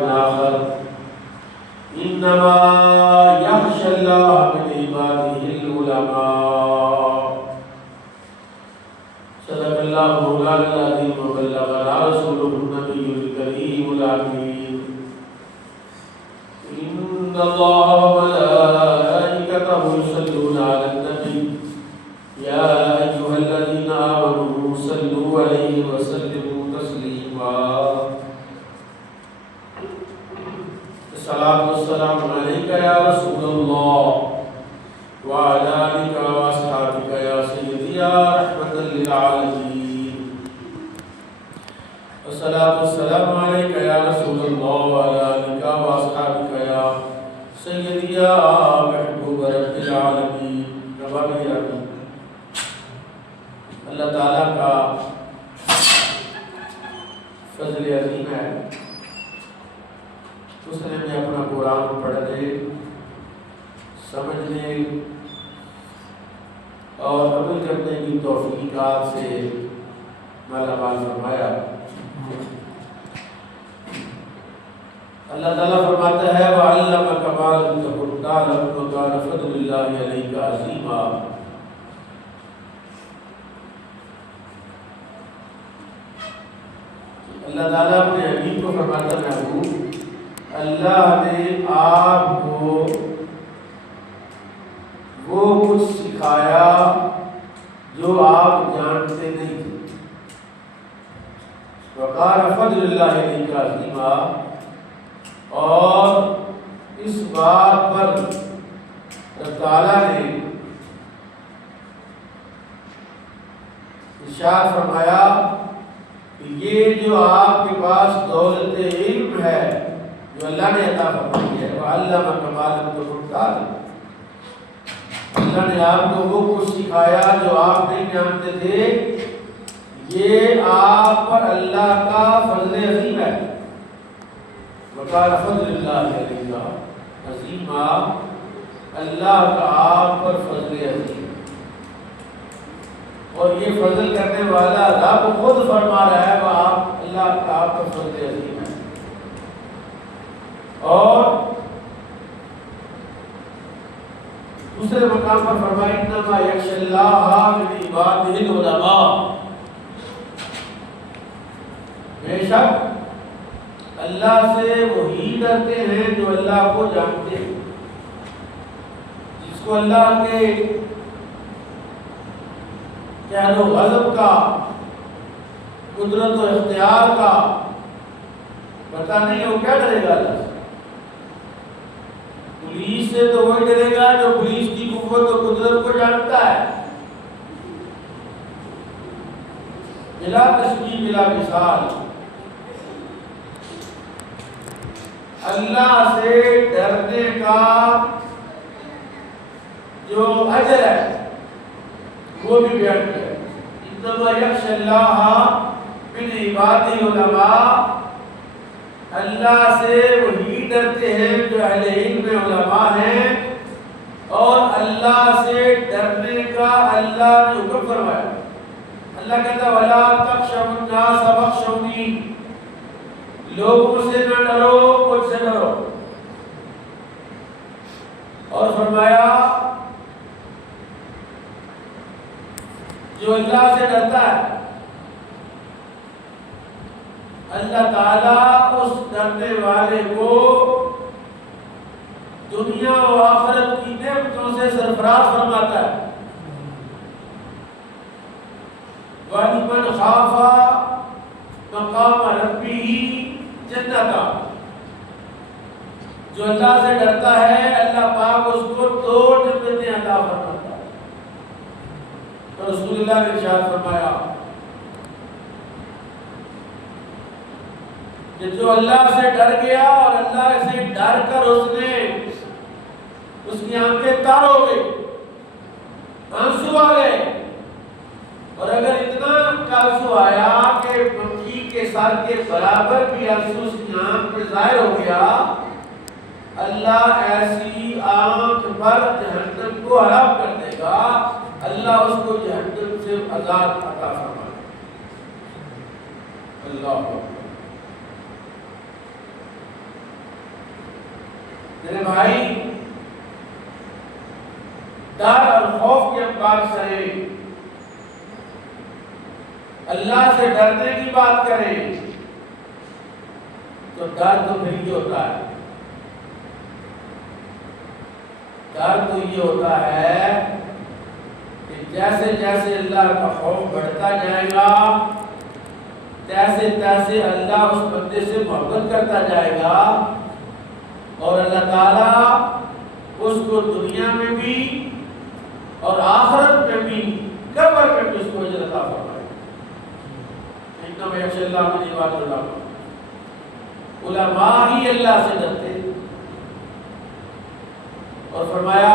آخر انما يخشى الله من عباده العلماء صدق الله مولانا العظيم وبلغنا رسوله النبي الكريم الامين ان الله وملائكته يصلون على النبي يا ايها الذين امنوا صلوا عليه وسلموا تسليما الصلاة والسلام عليك يا رسول الله وعلى آلك وأصحابك يا سيدي يا رحمة للعالمين الصلاة والسلام عليك يا رسول الله وعلى آلك وأصحابك يا سيدي يا محبوب رب العالمين جواب آمين اللہ تعالیٰ کا فضل عظیم ہے، اس نے ہمیں اپنا قرآن پڑھنے، سمجھنے اور عمل کرنے کی توفیقات سے مالا مال فرمایا۔ اللہ تعالیٰ فرماتا ہے وَعَلَّمَكَ مَا لَمْ تَكُن تَعْلَمُ وَكَانَ فَضْلُ اللَّهِ عَلَيْكَ عَظِيمًا۔ اللہ تعالیٰ اپنے حبیب کو فرماتا ہے اللہ نے آپ کو وہ کچھ سکھایا جو آپ جانتے نہیں تھے۔ وقال فضل اللہ علیہ عظیما، اور اس بات پر اللہ تعالیٰ نے ارشاد فرمایا کہ یہ جو آپ کے پاس دولت علم ہے جو اللہ نے عطا فرمائی ہے، وَعَلَّمَكَ مَا لَمْ تَكُن تَعْلَمُ، اللہ نے آپ کو وہ کچھ سکھایا جو آپ نہیں جانتے تھے، یہ آپ پر اللہ کا فضل عظیم ہے۔ وَقَالَ فَضْلُ اللَّهِ عَلَيْكَ عَظِيمًا، اللہ کا آپ پر فضل عظیم، اور یہ فضل کرنے والا رب خود فرما رہا ہے وہ اللہ کا آپ پر فضل عظیم ہے۔ اور دوسرے مقام پر فرمایا انما یخشی اللہ من عبادہ العلماء، بے شک اللہ سے وہی ڈرتے ہیں جو اللہ کو جانتے ہیں، جس کو اللہ کے قہر و غضب کا، قدرت و اختیار کا پتہ نہیں، وہ کیا ڈرے گا اللہ سے؟ پولیس سے تو وہی ڈرے گا جو پولیس کی قوت و قدرت کو جانتا ہے، بلا تشبیہ بلا مثال۔ اللہ سے ڈرنے کا جو اجر ہے وہ بھی بیان کیا ہے، انما یخشی اللہ من عبادہ العلماء، اللہ سے وہی ڈرتے ہیں جو اہل علم علماء ہیں، اور اللہ سے ڈرنے کا اللہ نے حکم فرمایا۔ اللہ کہتا ہے وَلَا تَخْشَوُا النَّاسَ وَاخْشَوْنِي، لوگوں سے نہ ڈرو، مجھ سے ڈرو۔ اور فرمایا جو اللہ سے ڈرتا ہے اللہ تعالیٰ اس ڈرنے والے کو دنیا و آخرت کی نعمتوں سے سرفراز فرماتا ہے۔ وَلِمَنْ خَافَ مَقَامَ رَبِّهِ جَنَّتَانِ، جو اللہ سے ڈرتا ہے اللہ پاک اس کو 2 جنتیں عطا فرماتا ہے۔ تو رسول اللہ نے ارشاد فرمایا کہ جو اللہ سے ڈر گیا اور اللہ سے ڈر کر اس کی آنکھیں تر ہو گئی، آنسو آ گئے، اور اگر اتنا آنسو آیا کہ مکھی کے سر کے برابر بھی آنسو اس کی آنکھ میں ظاہر ہو گیا، اللہ ایسی آنکھ پر جہنم کو حرام کر دے گا، اللہ اس کو جہنم سے عذاب عطا فرمائے۔ اللہ میرے بھائی ڈر اور خوف کی ہم بات کریں، اللہ سے ڈرنے کی بات کریں تو ڈر تو پھر یہ ہوتا ہے، ڈر تو یہ ہوتا ہے کہ جیسے جیسے اللہ کا خوف بڑھتا جائے گا تیسے تیسے اللہ اس بندے سے محبت کرتا جائے گا اور اللہ تعالیٰ اس کو دنیا میں بھی اور آخرت میں بھی قبر میں بھی اس کو اجر عطا فرمائے۔ میں اچھے اللہ میں یہ بات بولا، علماء ہی اللہ سے ڈرتے اور فرمایا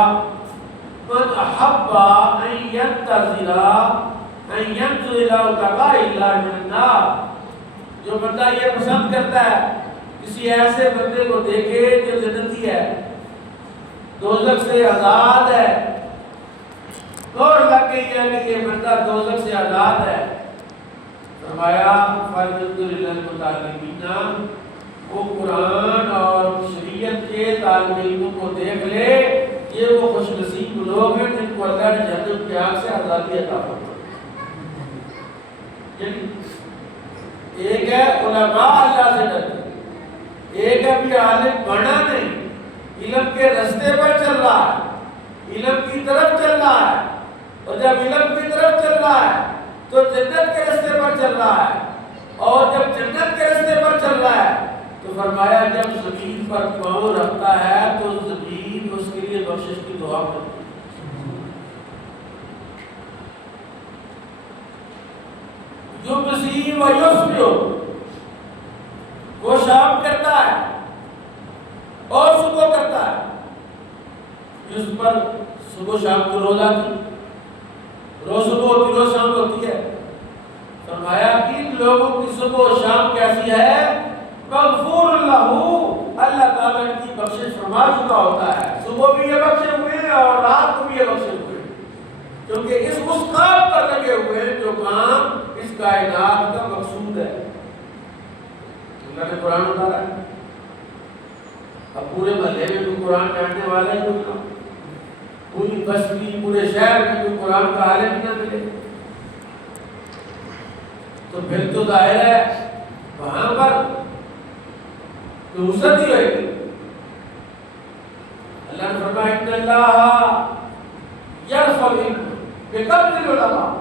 من احب ان ينتظر ان ينظر الى تقاء الله من النار، جو بندہ یہ پسند کرتا ہے کسی ایسے بندے کو دیکھے جو جنتی ہے، دوزخ سے آزاد ہے، اور لگ گئی ہے کہ یہ بندہ دوزخ سے آزاد ہے، فرمایا فَلْيَنظُرِ إِلَى الْمُتَعَلِّمِينَ، وہ قرآن اور شریعت کے طالب علموں کو دیکھ لے، یہ وہ خوش نصیب لوگ ہیں جن کو اللہ نے جہنم کی آگ سے آزادی عطا فرمائی۔ ایک ہے علماء اللہ سے ڈرتے، ایک ہے بھی عالم بنا نہیں، علم کے رستے پر چل رہا ہے، علم کی طرف چل رہا ہے، اور جب علم کی طرف چل رہا ہے تو جنت کے رستے پر چل رہا ہے، اور جب جنت کے رستے پر چل رہا ہے تو فرمایا جب زمین پر پاؤں رکھتا ہے تو زمین اس کے لیے بخشش کی دعا کرتی ہے۔ یمسی و یصبح، وہ شام کرتا ہے اور صبح کرتا ہے، اس پر صبح شام کو روزہ تھی، روز صبح ہوتی روز شام ہوتی ہے، فرمایا ان لوگوں کی صبح و شام کیسی ہے، مغفور اللہ، اللہ تعالیٰ ان کی بخشش فرما چکا ہوتا ہے، صبح بھی یہ بخشے ہوئے ہیں اور رات کو بھی یہ بخشے ہوئے ہیں، کیونکہ اس کام پر لگے ہوئے ہیں جو کام اس کائنات کا مقصود ہے۔ اللہ نے قرآن اتارا ہے، اب پورے محلے میں کوئی قرآن پڑھنے والا ہی ہوگا، پوری بستی پورے شہر میں کوئی قرآن کا عالم نہ ملے تو پھر تو ظاہر ہے وہاں پر وسعت ہی ہوئے گی۔ اللہ نے فرمایا ان اللہ یرفع بقبض العلماء،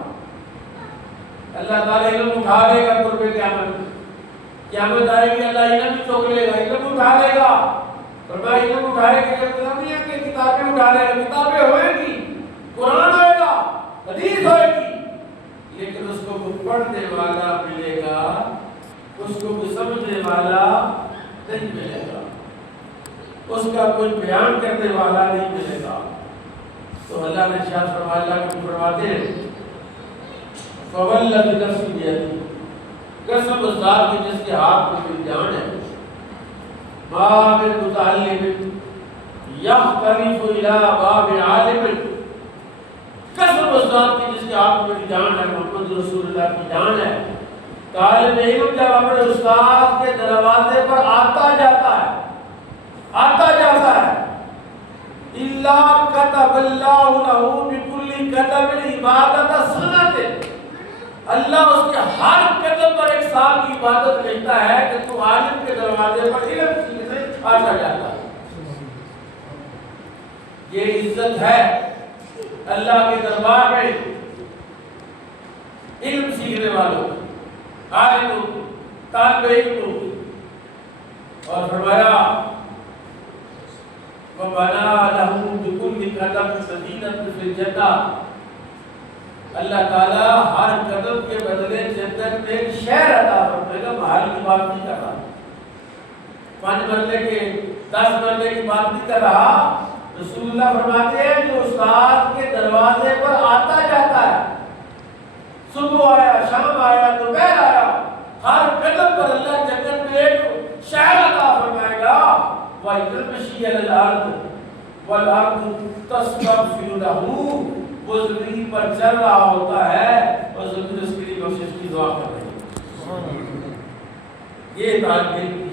اللہ تعالیٰ علم اٹھا لے گا قرب قیامت، قیامت آئے گی اللہ علم بھی چوک لے گا، علم اٹھا لے گا، فرمایا علم اٹھائے گا، علم نہیں ہے کہ کتابیں اٹھا لے گا، کتابیں ہوئے گی، قرآن ہوئے گا، حدیث ہوئے گی، لیکن اس کو کوئی پڑھنے والا ملے گا، اس کو کوئی سمجھنے والا نہیں ملے گا، اس کا کوئی بیان کرنے والا نہیں ملے گا۔ تو اللہ نے ارشاد فرمایا، اللہ کو فرماتے ہیں فوالذی نفسی بیدہ، قسم اس ذات کی جس کے ہاتھ میں میری جان ہے، ما من متعلم یختلف الی باب عالم، قسم اس ذات کی جس کے ہاتھ میں میری جان ہے، محمد رسول اللہ کی جان ہے، طالب علم جب اپنے استاد کے دروازے پر آتا جاتا ہے اللہ کتب اللہ لہ بکل قدم عبادت سنت، اللہ اس کے ہر قدم پر ایک سال کی عبادت لکھتا ہے کہ تو عالم کے دروازے پر علم سیکھنے آتا جاتا ہے۔ یہ عزت ہے اللہ کے دربار میں علم سیکھنے والوں، عالموں، طالب علموں، اور فرمایا وَبَنَا لَهُ بِكُلِّ قَدَمٍ مَدِينَةً فِي الْجَنَّةِ، اللہ تعالیٰ ہر قدم کے بدلے جنت میں ایک شہر عطا فرمائے گا، محل کی بات نہیں کر رہا، 5 مرلے کے 10 مرلے کی بات نہیں کر رہا، رسول اللہ فرماتے ہیں جو استاد کے دروازے پر آتا جاتا ہے، صبح آیا، شام آیا، دوپہر آیا، ہر قدم پر اللہ جنت میں ایک شہر عطا فرمائے گا، وَيَمْشِي عَلَى الْأَرْضِ وَالْأَرْضُ تَسْتَغْفِرُ لَهُ، وہ زمین پر چل رہا ہوتا ہے اور زمین اس کے لیے بخشش کی دعا کر رہی ہے۔ یہ طالب علم